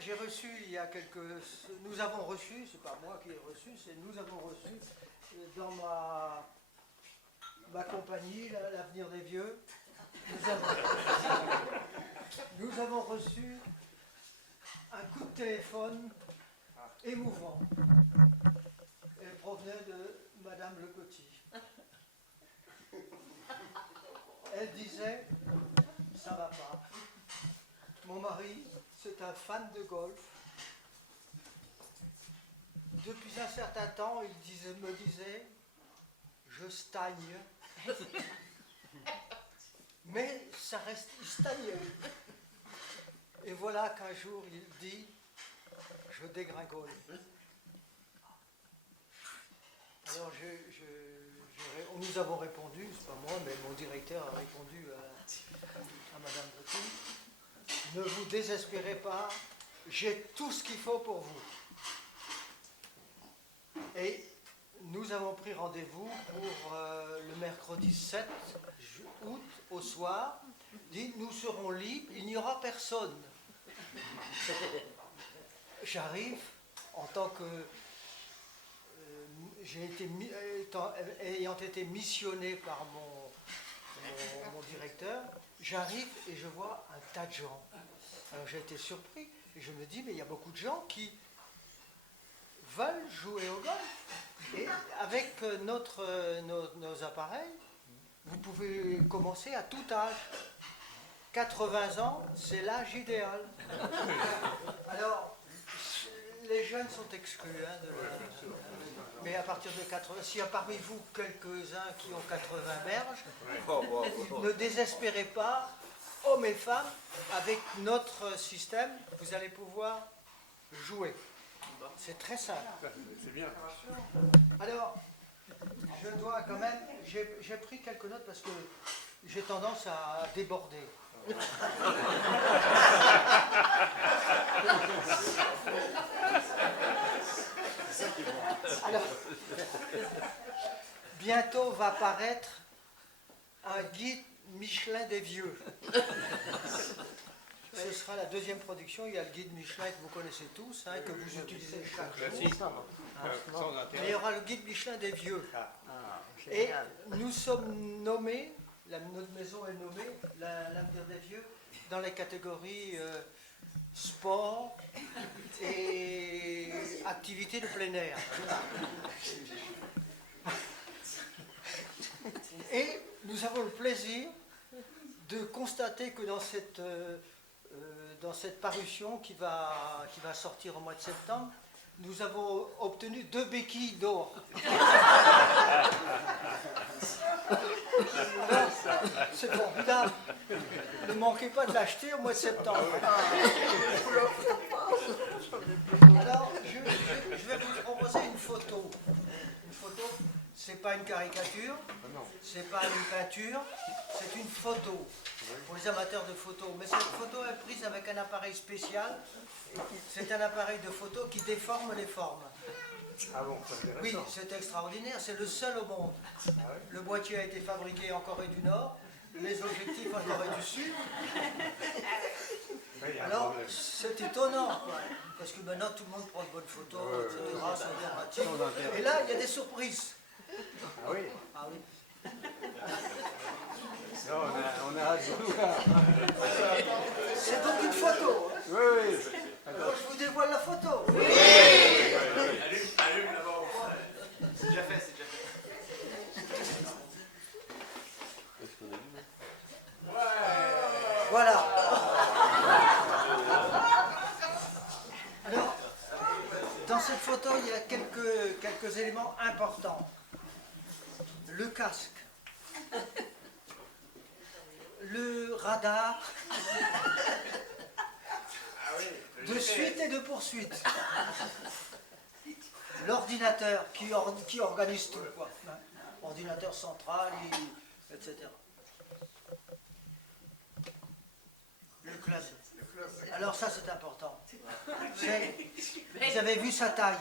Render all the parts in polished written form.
j'ai reçu il y a quelques... Nous avons reçu, c'est pas moi qui ai reçu, c'est nous avons reçu dans ma compagnie, l'Avenir des Vieux, nous avons reçu un coup de téléphone émouvant. Elle provenait de Madame Le Petit. Elle disait, ça va pas. Mon mari, c'est un fan de golf. Depuis un certain temps, il me disait, je stagne. Mais ça reste, il stagne. Et voilà qu'un jour, il dit, je dégringole. Alors, nous avons répondu, c'est pas moi, mais mon directeur a répondu à Madame Breton. Ne vous désespérez pas, j'ai tout ce qu'il faut pour vous. Et nous avons pris rendez-vous pour le mercredi 7 août au soir. Dit, nous serons libres, il n'y aura personne. J'arrive en tant que... ayant été missionné par mon directeur, j'arrive et je vois un tas de gens. Alors j'ai été surpris et je me dis, mais il y a beaucoup de gens qui veulent jouer au golf. Et avec nos appareils, vous pouvez commencer à tout âge. 80 ans, c'est l'âge idéal. Alors, les jeunes sont exclus. Mais à partir de 80, s'il y a parmi vous quelques-uns qui ont 80 berges, ne désespérez pas, hommes et femmes, avec notre système, vous allez pouvoir jouer. C'est très simple. C'est bien. Alors, je dois quand même, j'ai pris quelques notes parce que j'ai tendance à déborder. Alors, bientôt va paraître un guide Michelin des vieux. Ce sera la deuxième production. Il y a le guide Michelin que vous connaissez tous, que vous utilisez chaque jour. Mais il y aura le guide Michelin des vieux. Et nous sommes nommés, notre maison est nommée, l'Avenir des Vieux, dans les catégories sport et activités de plein air. Et nous avons le plaisir de constater que dans cette parution qui va sortir au mois de septembre, nous avons obtenu 2 béquilles d'or. C'est formidable. Ne manquez pas de l'acheter au mois de septembre. Alors, je vais vous proposer une photo. Une photo, c'est pas une caricature, c'est pas une peinture, c'est une photo. Pour les amateurs de photos. Mais cette photo est prise avec un appareil spécial. C'est un appareil de photo qui déforme les formes. Ah bon, c'est intéressant. Oui, c'est extraordinaire, c'est le seul au monde. Le boîtier a été fabriqué en Corée du Nord, les objectifs en Corée du Sud. Alors, c'est étonnant, parce que maintenant tout le monde prend de bonnes photos, etc. C'est dramatique. Et là, il y a des surprises. Ah oui. Ah oui. Non, on a hâte de voir. C'est donc une photo. Oui, oui. Alors, je vous dévoile la photo. Oui. Allume d'abord. C'est déjà fait, c'est déjà fait. Voilà. Alors, dans cette photo, il y a quelques éléments importants. Le casque. Le radar. De suite et de poursuite. L'ordinateur qui organise tout, quoi. Ordinateur central, etc. Le club. Alors ça c'est important. Vous avez vu sa taille.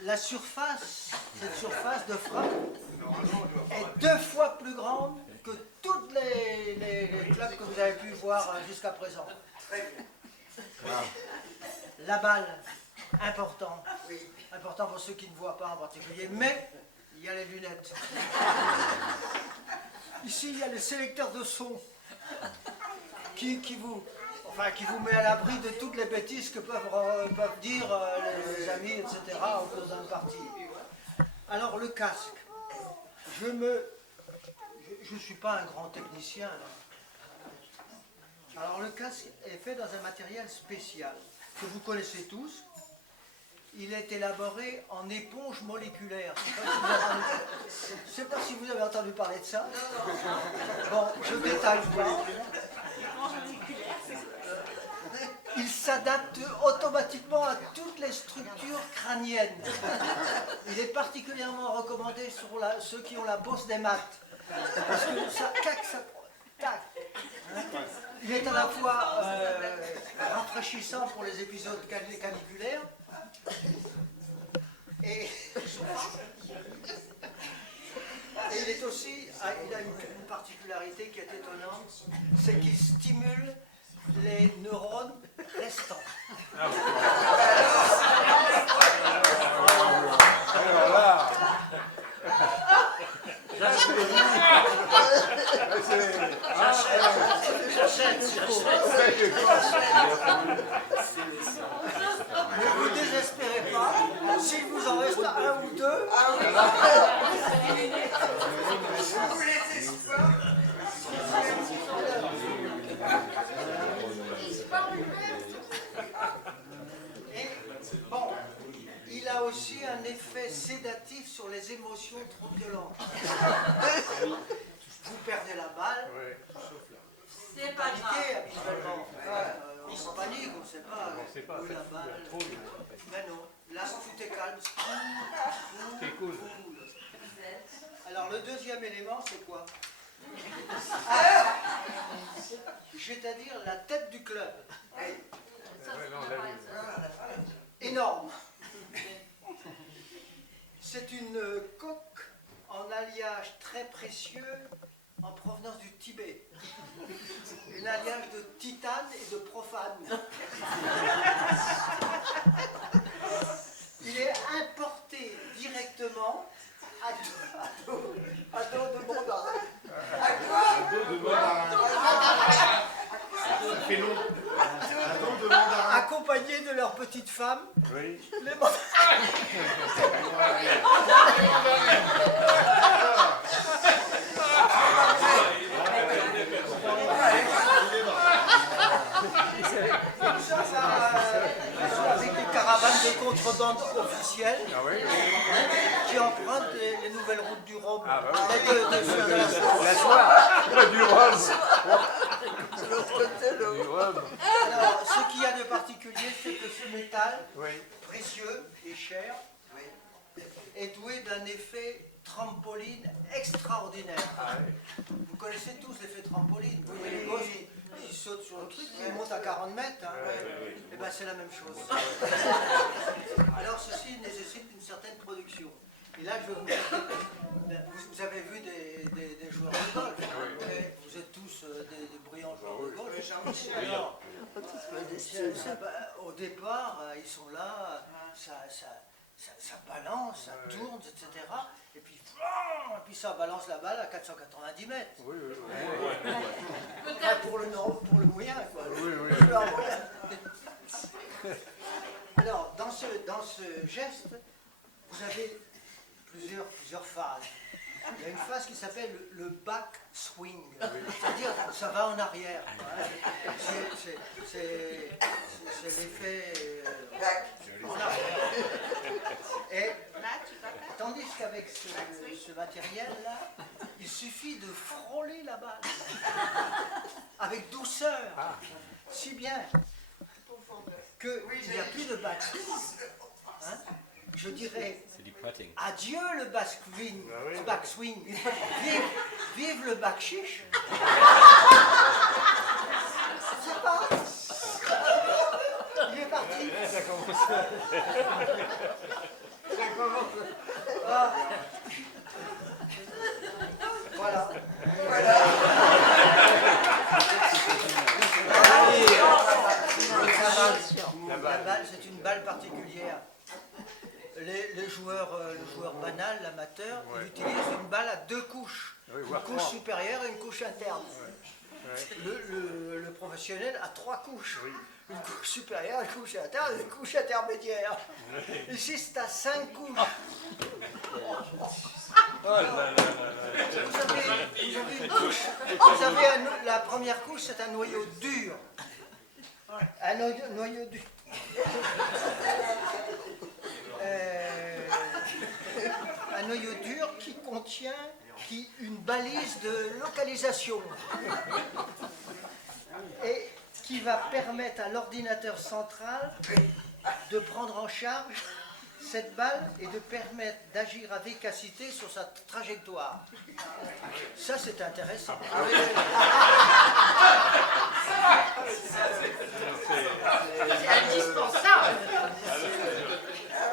La surface, cette surface de frappe est 2 fois plus grande que tous les clubs que vous avez pu voir jusqu'à présent. La balle, important. Important pour ceux qui ne voient pas en particulier, mais il y a les lunettes. Ici, il y a le sélecteur de son qui vous met à l'abri de toutes les bêtises que peuvent dire les amis, etc. au cours d'un parti. Alors, le casque. Je ne suis pas un grand technicien. Alors, le casque est fait dans un matériel spécial que vous connaissez tous. Il est élaboré en éponge moléculaire. Je ne sais pas si vous avez entendu parler de ça. Bon, je détaille pas. Il s'adapte automatiquement à toutes les structures crâniennes. Il est particulièrement recommandé sur ceux qui ont la bosse des maths. Parce que ça claque, ça tac. Il est à la fois rafraîchissant pour les épisodes caniculaires et il est aussi, il a une particularité qui est étonnante, c'est qu'il stimule les neurones restants. Alors là, Ne vous désespérez pas, s'il vous en reste un ou deux, et bon, il a aussi un effet sédatif sur les émotions trop violentes. Vous perdez la balle, C'est pas grave. habituellement. On se panique, on ne sait pas où est la balle. Mais non, là tout est calme. c'est cool. Alors le deuxième élément, c'est quoi? C'est-à-dire la tête du club. Énorme. C'est une coque en alliage très précieux en provenance du Tibet. Un alliage de titane et de profane. Il est importé directement à dos de mandarin. Ça fait long. Un don de mandarin. Accompagnés de leurs petites femmes, Oui. les mandarins. Avec des caravanes de contrebande officielles qui empruntent les nouvelles routes du Rhum. Ah, bah oui. De la Soie. La soie, du rhum. Du rhum. Alors, ce qu'il y a de particulier, c'est que ce métal, Oui. précieux et cher, est doué d'un effet trampoline extraordinaire. Ah, oui. Vous connaissez tous l'effet trampoline. Vous voyez les gosses, ils sautent sur le truc, ils montent à 40 mètres. Et bien c'est la même chose. Alors ceci nécessite une certaine production. Et là, je vais vous avez vu des joueurs de golf. Vous êtes tous des brillants joueurs de golf. Alors, au départ, ils sont là, ça balance, ça tourne, etc. Et puis ça balance la balle à 490 mètres. Oui, oui, oui. Pas pour le moyen, quoi. Oui, oui. Le joueur moyen. Alors, dans ce geste, vous avez plusieurs phases. Il y a une phase qui s'appelle le back swing, c'est-à-dire ça va en arrière. C'est l'effet en arrière. Et tandis qu'avec ce matériel-là, il suffit de frôler la balle avec douceur, si bien qu'il n'y a plus de back swing. Hein? Je dirais adieu le backswing. Vive le back chiche. C'est pas. Il est parti. Ça commence. Ah. Voilà. balle particulière. Le joueur banal, l'amateur, il utilise une balle à 2 couches. Oui, Une voire couche 3. supérieure et une couche interne. Ouais. Le professionnel a 3 couches. Une couche supérieure, une couche interne et une couche intermédiaire. Ici, c'est à 5 couches. Oh là là là là. Vous avez une couche. La première couche, c'est un noyau dur. Un noyau dur. Un noyau dur qui contient une balise de localisation et qui va permettre à l'ordinateur central de prendre en charge cette balle et de permettre d'agir à efficacité sur sa trajectoire. Ça, c'est intéressant. C'est indispensable.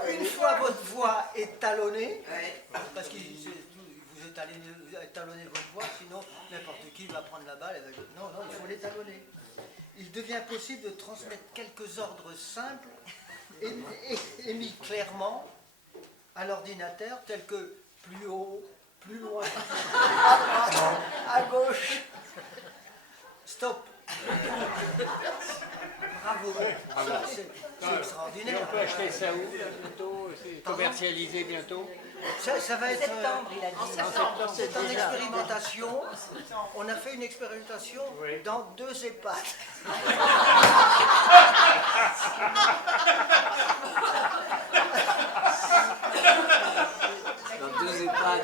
Une fois votre voix est talonnée, parce que vous étalonnez votre voix, sinon n'importe qui va prendre la balle et va dire non, il faut l'étalonner. Il devient possible de transmettre quelques ordres simples émis clairement à l'ordinateur, tels que plus haut, plus loin, à droite, à gauche, stop. Bravo, ça, c'est extraordinaire. Et on peut acheter ça où bientôt? C'est commercialisé bientôt? Ça va être Septembre, il a dit. En septembre. c'est en expérimentation. On a fait une expérimentation dans 2 EHPAD. Dans 2 EHPAD.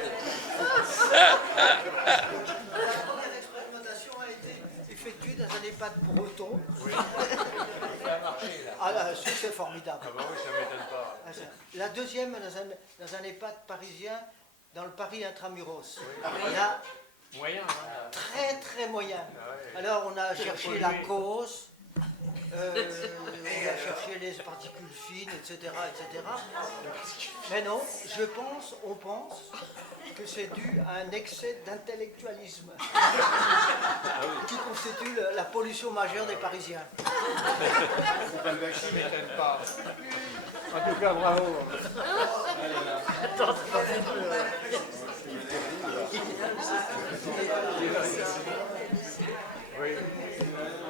La première expérimentation a été effectuée dans un EHPAD breton. Ça a marché là. Ah là, c'est formidable. Ah bah oui, ça m'étonne pas. La deuxième dans un EHPAD parisien, dans le Paris Intramuros. Là, Moyen, hein. très très moyen. Ah ouais. Alors on a cherché pollué. la cause, on a cherché les particules fines, etc., etc. Mais non, on pense que c'est dû à un excès d'intellectualisme qui constitue la pollution majeure des Parisiens. Ça m'étonne pas. En tout cas, bravo. Oui.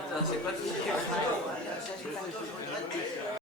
Ça, c'est pas fini. Je regrette